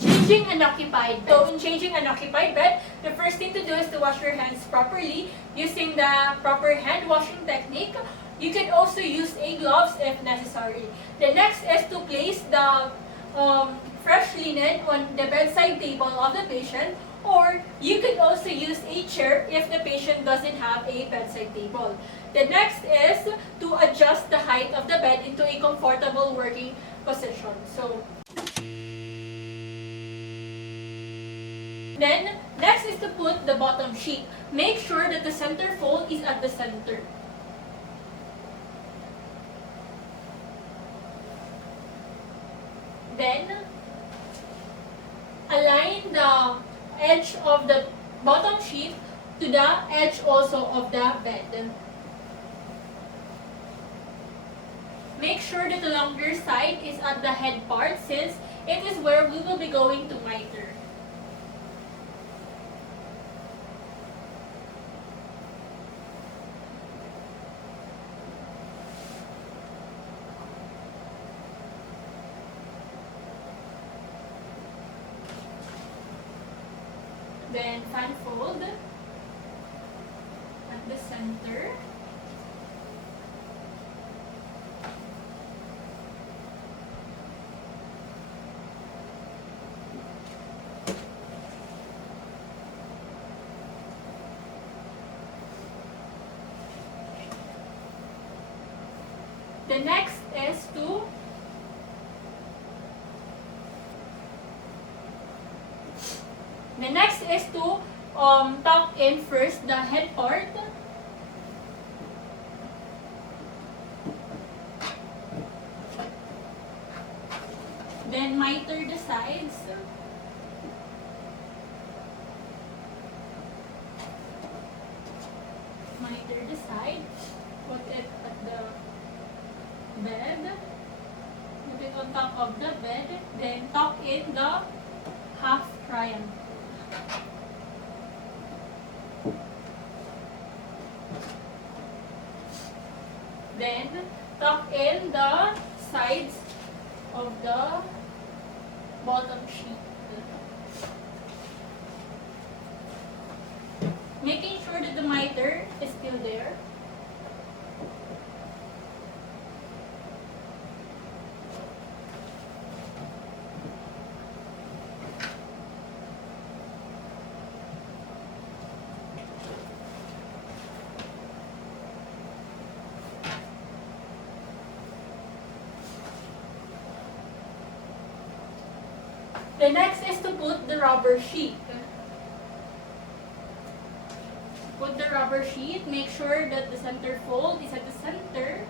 Changing unoccupied. So in changing unoccupied bed, the first thing to do is to wash your hands properly using the proper hand washing technique. You can also use a gloves if necessary. The next is to place the fresh linen on the bedside table of the patient, or you can also use a chair if the patient doesn't have a bedside table. The next is to adjust the height of the bed into a comfortable working position. Then, next is to put the bottom sheet. Make sure that the center fold is at the center. Then, align the edge of the bottom sheet to the edge also of the bed. Make sure that the longer side is at the head part since it is where we will be going to miter. Then fan fold at the center. The next is to tuck in first the head part. Then miter the sides. Miter the side. Put it at the bed. Put it on top of the bed. Then tuck in the half triangle. Then tuck in the sides of the bottom sheet. Making sure that the miter is still there. The next is to put the rubber sheet. Put the rubber sheet, make sure that the center fold is at the center.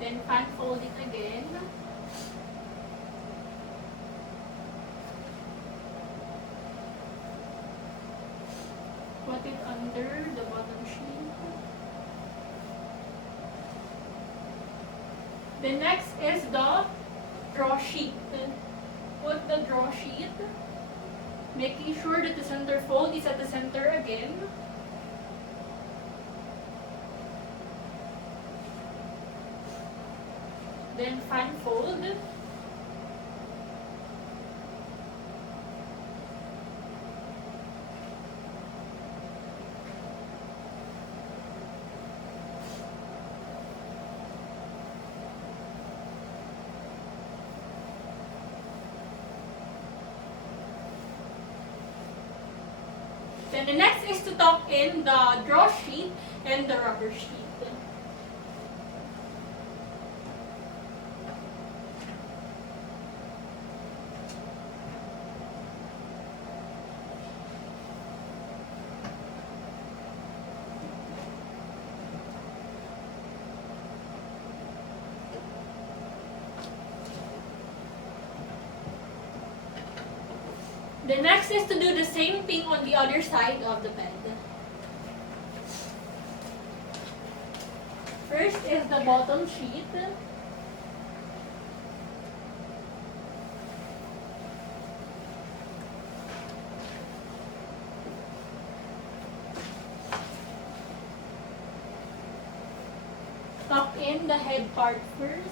Then fan fold it again. Put it under the bottom sheet. The next is the draw sheet. Put the draw sheet, making sure that the center fold is at the center again. Then fan fold. Then the next is to tuck in the draw sheet and the rubber sheet. The next is to do the same thing on the other side of the bed. First is the bottom sheet. tuck in the head part first.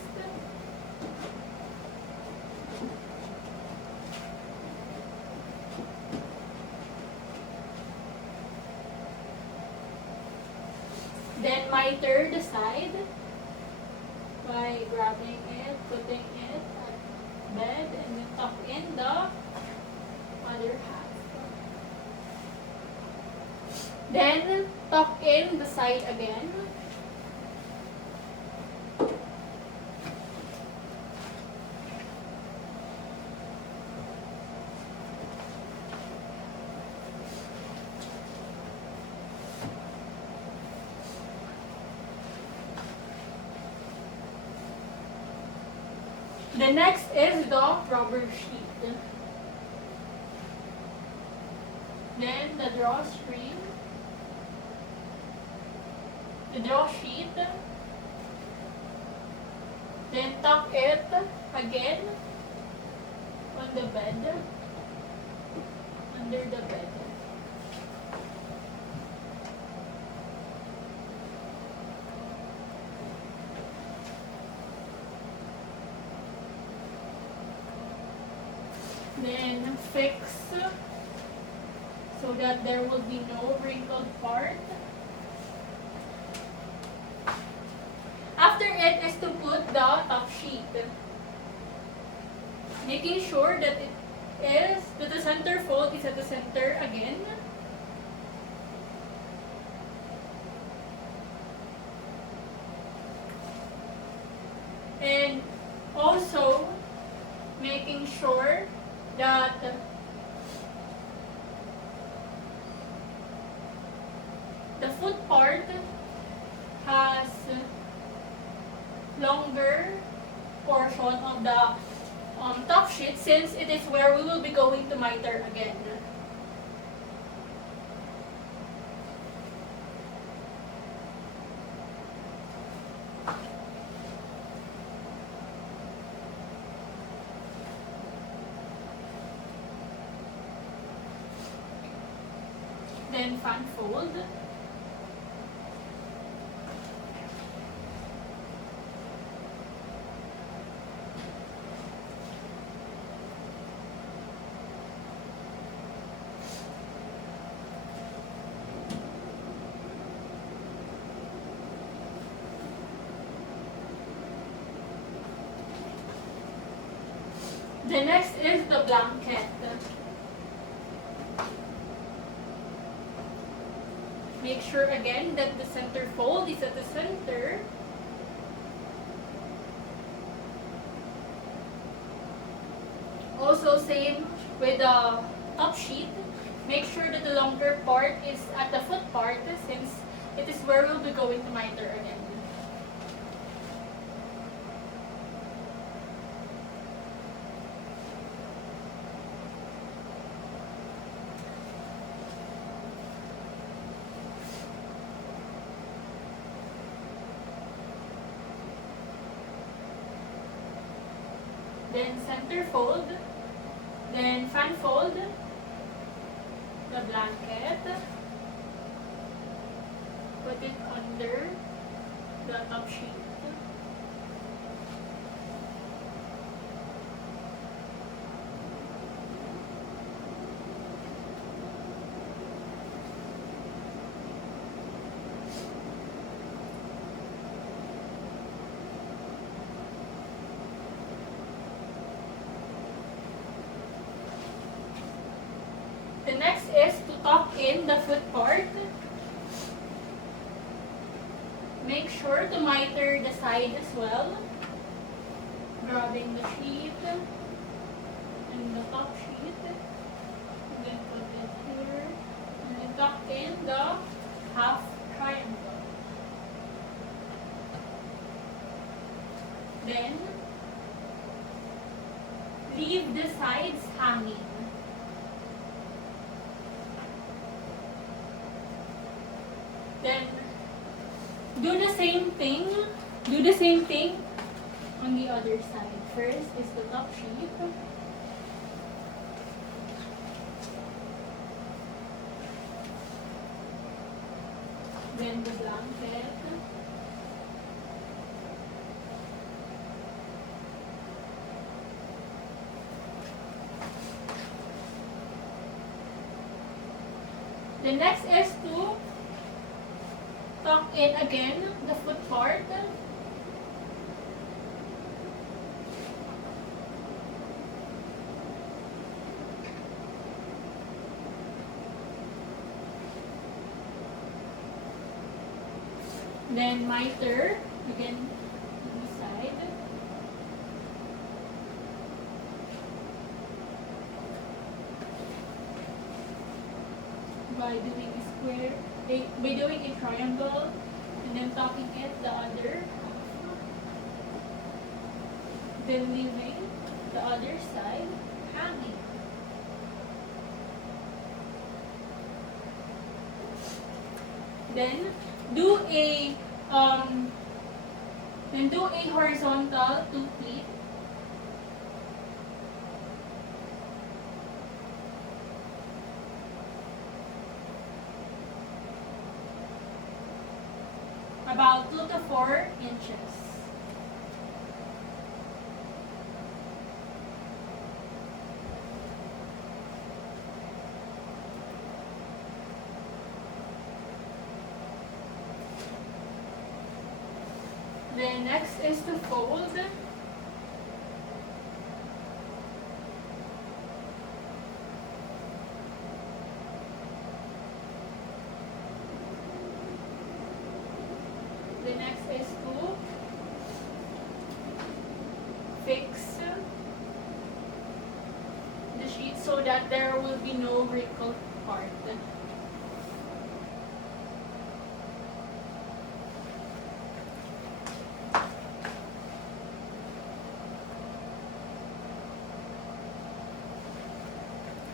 Then miter the side by grabbing it, putting it at bed, and then tuck in the other half. Then tuck in the side again. The next is the rubber sheet. Then the drawstring, the draw sheet, then tuck it again on the bed, under the bed. Then fix so that there will be no wrinkled part. After it is to put the top sheet, making sure that the center fold is at the center again. And also making sure that the foot part has longer portion of the top sheet, since it is where we will be going to miter again. Then fan fold. The next is the blanket. Make sure again that the center fold is at the center. Also same with the top sheet. Make sure that the longer part is at the foot part, since it is where we'll be going to miter again. Then center fold, then fan fold, the blanket, put it under the top sheet. The next is to tuck in the foot part. Make sure to miter the side as well. Grabbing the sheet and the top sheet. And then put it here. And then tuck in the half triangle. Then leave the sides hanging. Then do the same thing on the other side. First is the top sheet. Then the blanket. The next is to tuck in again the foot part. Then miter again on the side. By doing a square, by doing a triangle, and then tucking it the other half. Then leaving the other side hanging. Then do a horizontal 2 pleat. About 2 to 4 inches. Then next is to fold. The next is to fix the sheet so that there will be no wrinkled part.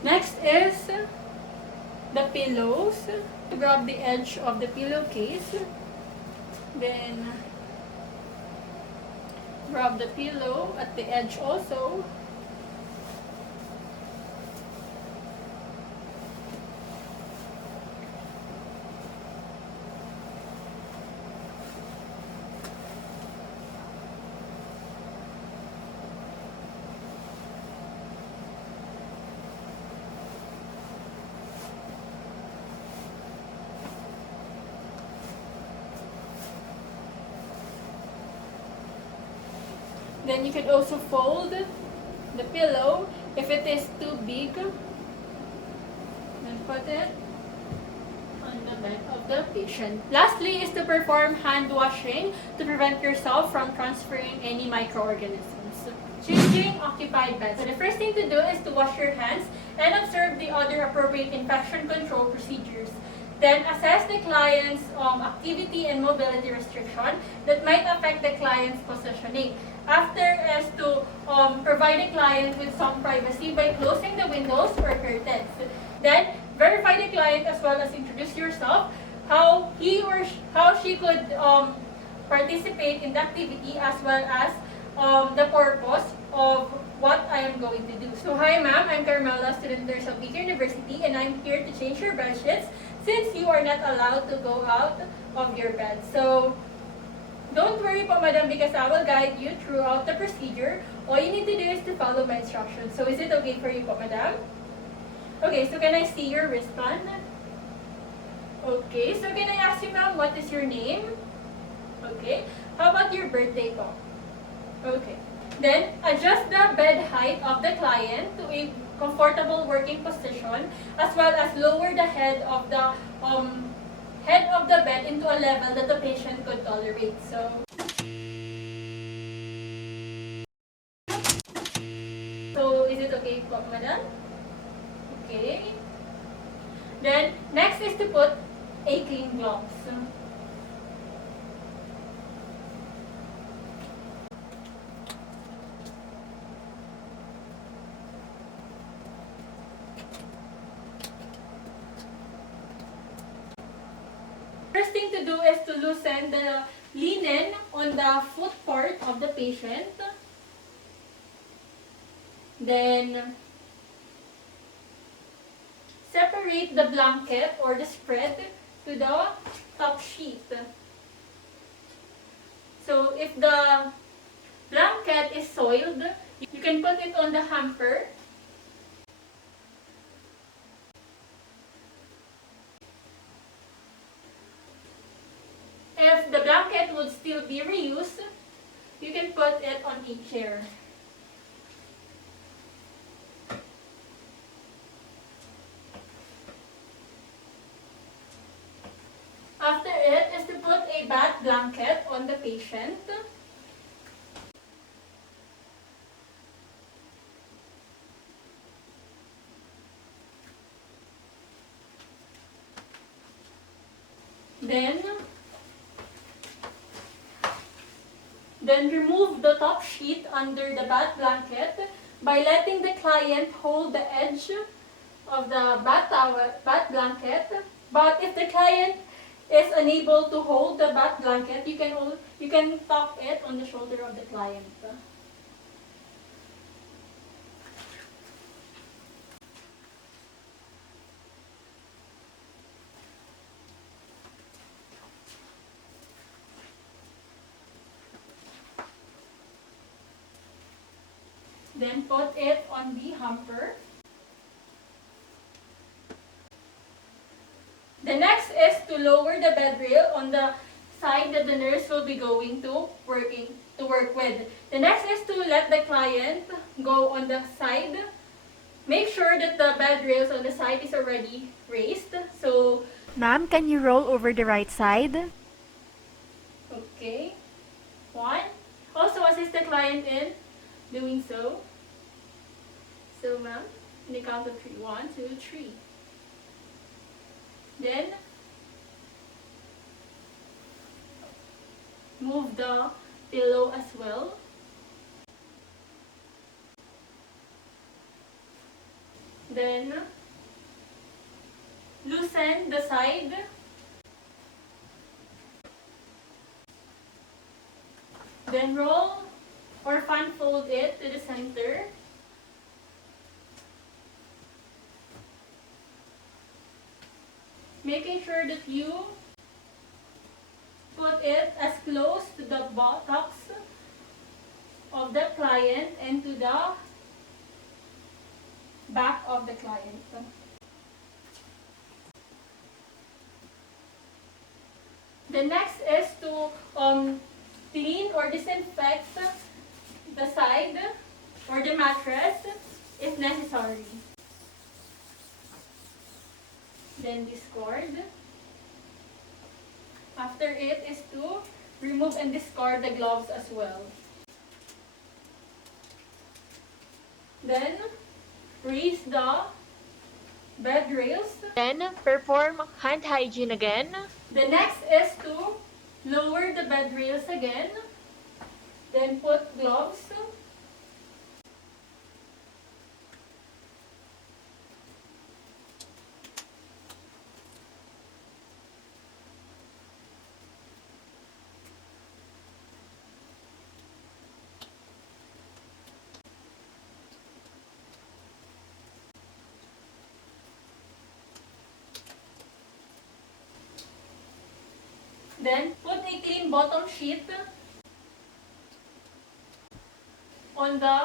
Next is the pillows. Grab the edge of the pillowcase. Then grab the pillow at the edge also. Then you could also fold the pillow if it is too big. Then put it on the bed of the patient. Lastly is to perform hand washing to prevent yourself from transferring any microorganisms. Changing occupied bed. So the first thing to do is to wash your hands and observe the other appropriate infection control procedures. Then assess the client's activity and mobility restriction that might affect the client's positioning. After is to provide the client with some privacy by closing the windows or curtains. Then verify the client as well as introduce yourself, how he or how she could participate in the activity as well as the purpose of what I am going to do. So hi ma'am, I'm Carmela, student nurse of Baker University, and I'm here to change your bed sheets since you are not allowed to go out of your bed. So don't worry po madam, because I will guide you throughout the procedure. All you need to do is to follow my instructions. So is it okay for you po madam? Okay, so can I see your wristband? Okay, so can I ask you ma'am, what is your name? Okay, how about your birthday po? Okay. Then, adjust the bed height of the client to a comfortable working position, as well as lower the head of the bed into a level that the patient could tolerate. So is it okay po, madam? Okay. Then, next is to put a clean gloves. First thing to do is to loosen the linen on the foot part of the patient. Then, separate the blanket or the spread to the top sheet. So, if the blanket is soiled, you can put it on the hamper. would still be reused, you can put it on a chair. After it is to put a bath blanket on the patient. Then remove the top sheet under the bath blanket by letting the client hold the edge of the bath blanket. But if the client is unable to hold the bath blanket, you can tuck it on the shoulder of the client. Then put it on the hamper. The next is to lower the bed rail on the side that the nurse will be going to work with. The next is to let the client go on the side. Make sure that the bed rails on the side is already raised. So, Ma'am, can you roll over the right side? okay. 1. Also assist the client in doing so. So, ma'am, in the count of 3. 1, 2, 3. Then, move the pillow as well. Then, loosen the side. Then roll or fan fold it to the center. Making sure that you put it as close to the buttocks of the client and to the back of the client. The next is to clean or disinfect the side or the mattress if necessary. Then discard. After it is to remove and discard the gloves as well. Then raise the bed rails. Then, perform hand hygiene again. The next is to lower the bed rails again. Then put gloves. Then put a clean bottom sheet on the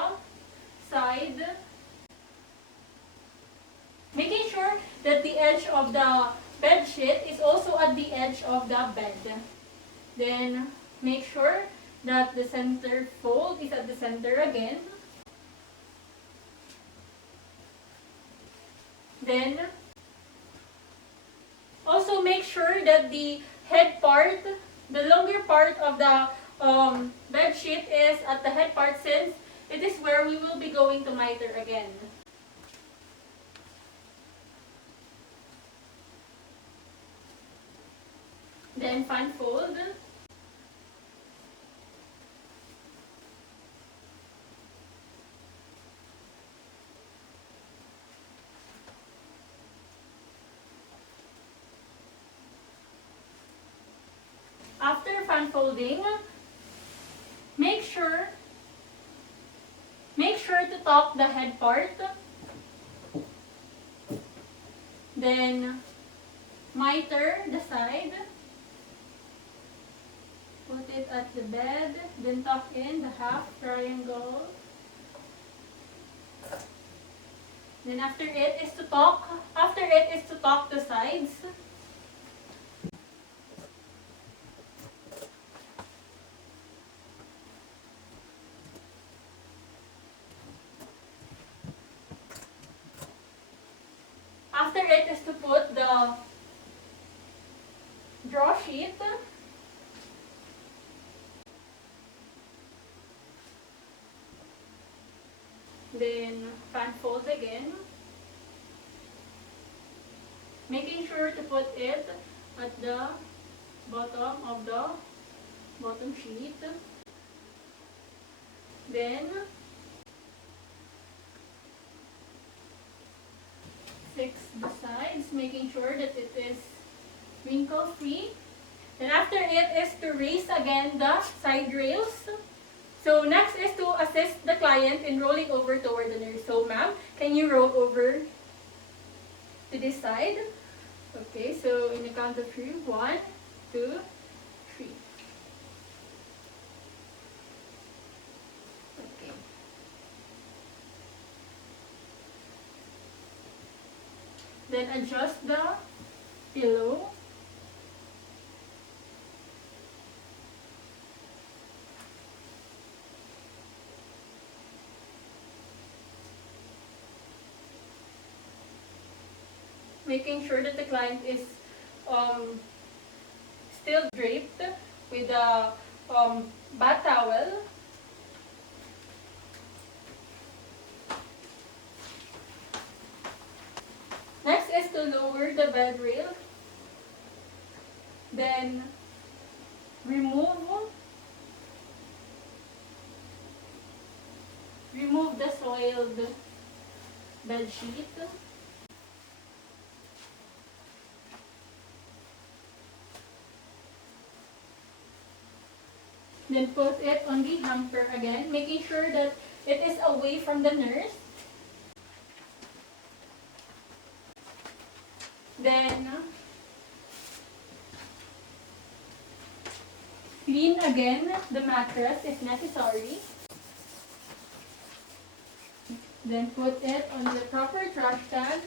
side, making sure that the edge of the bed sheet is also at the edge of the bed. Then make sure that the center fold is at the center again. Then also make sure that the head part, the longer part of the bed sheet is at the head part, since it is where we will be going to miter again. Then fan fold. After fan folding, make sure to top the head part. Then miter the side. Put it at the bed, then tuck in the half triangle. Then after it is to tuck the sides. after it is to put the draw sheet. Then fan fold again. Making sure to put it at the bottom of the bottom sheet. Then fix the sides, making sure that it is wrinkle free. Then after it is to raise again the side rails. So next is to assist the client in rolling over toward the nurse. So ma'am, can you roll over to this side? Okay, so in the count of 3, 1, 2, 3. Okay. Then adjust the pillow. Making sure that the client is still draped with a bath towel. Next is to lower the bed rail. Then remove the soiled bed sheet. Then put it on the hamper again, making sure that it is away from the nurse. Then clean again the mattress if necessary. Then put it on the proper trash can.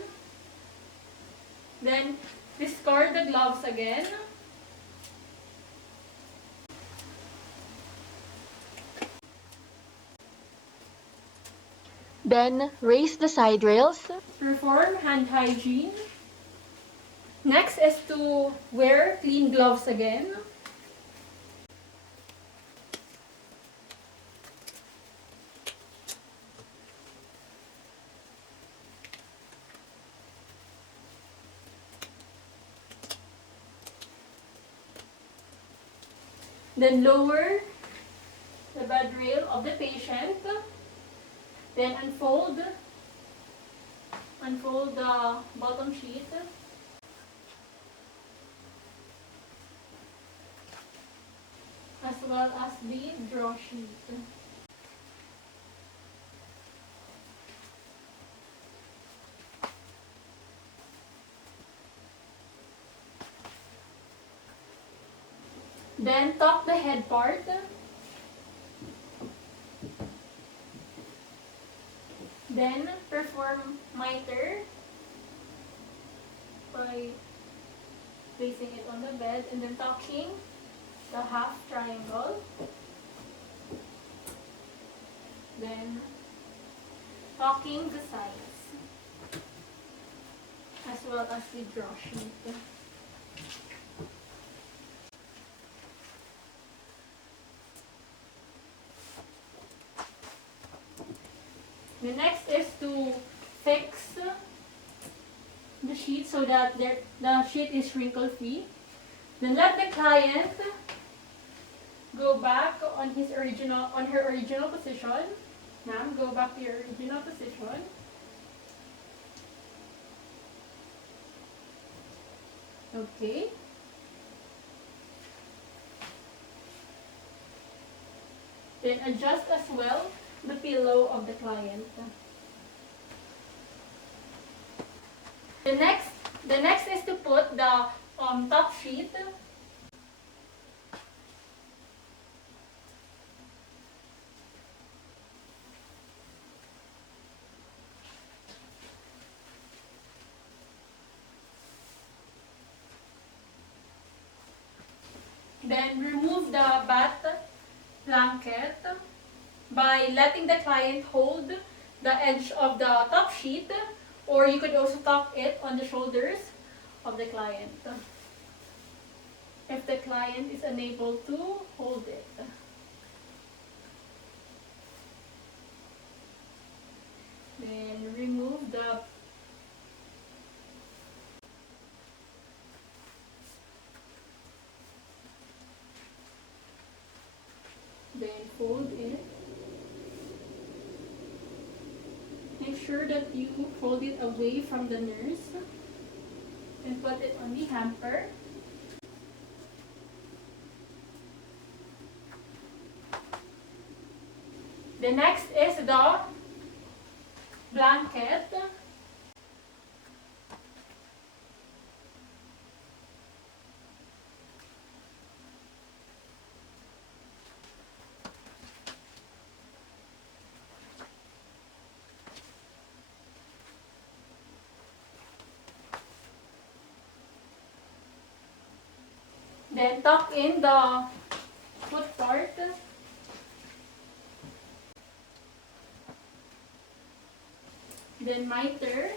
Then discard the gloves again. Then raise the side rails. Perform hand hygiene. Next is to wear clean gloves again. Then lower the bed rail of the patient. Then unfold the bottom sheet. As well as the draw sheet. Then tuck the head part. Then perform miter by placing it on the bed and then tucking the half triangle. Then tucking the sides as well as the draw sheet. The next is to fix the sheet so that the sheet is wrinkle free. Then let the client go back on her original position. Ma'am, go back to your original position. Okay. Then adjust as well the pillow of the client. The next is to put the top sheet. Then remove the bath blanket by letting the client hold the edge of the top sheet Or you could also tuck it on the shoulders of the client if the client is unable to hold it. Then remove the fold it. Make sure that you fold it away from the nurse and put it on the hamper. The next is the blanket. Then tuck in the foot part. Then miter.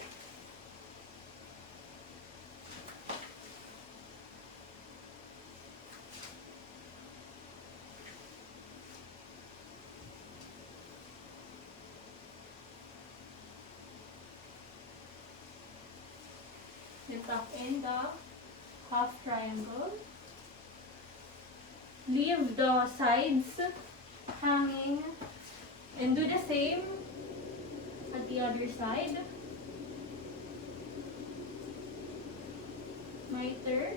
Then tuck in the half triangle. Leave the sides hanging and do the same at the other side. Miter.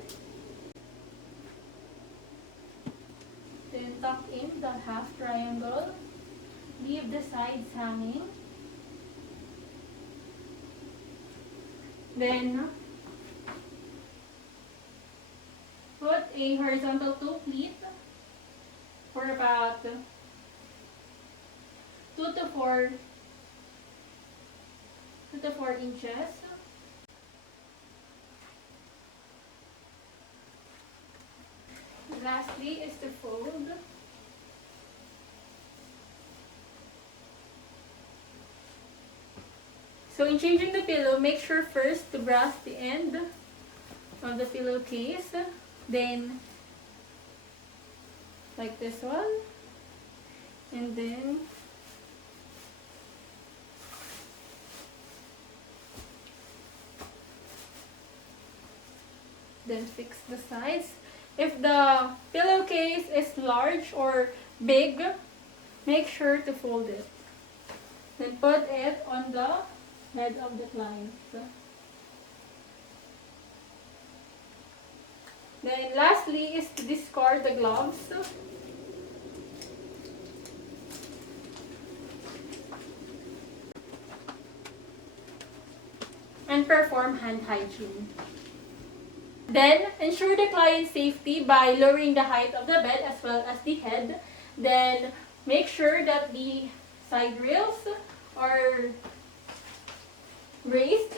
Then tuck in the half triangle. Leave the sides hanging. Then put a horizontal toe pleat for about 2 to 4 inches. Lastly is to fold. So in changing the pillow, make sure first to brush the end of the pillowcase. Then like this one, and then fix the sides. If the pillowcase is large or big, make sure to fold it. Then put it on the head of the client. Then lastly is to discard the gloves. And perform hand hygiene. Then ensure the client's safety by lowering the height of the bed as well as the head. Then make sure that the side rails are raised.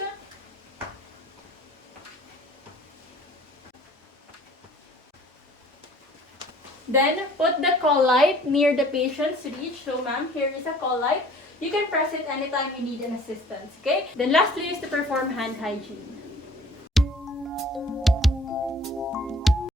Then put the call light near the patient's reach. So ma'am, here is a call light. You can press it anytime you need an assistance, okay? Then lastly is to perform hand hygiene.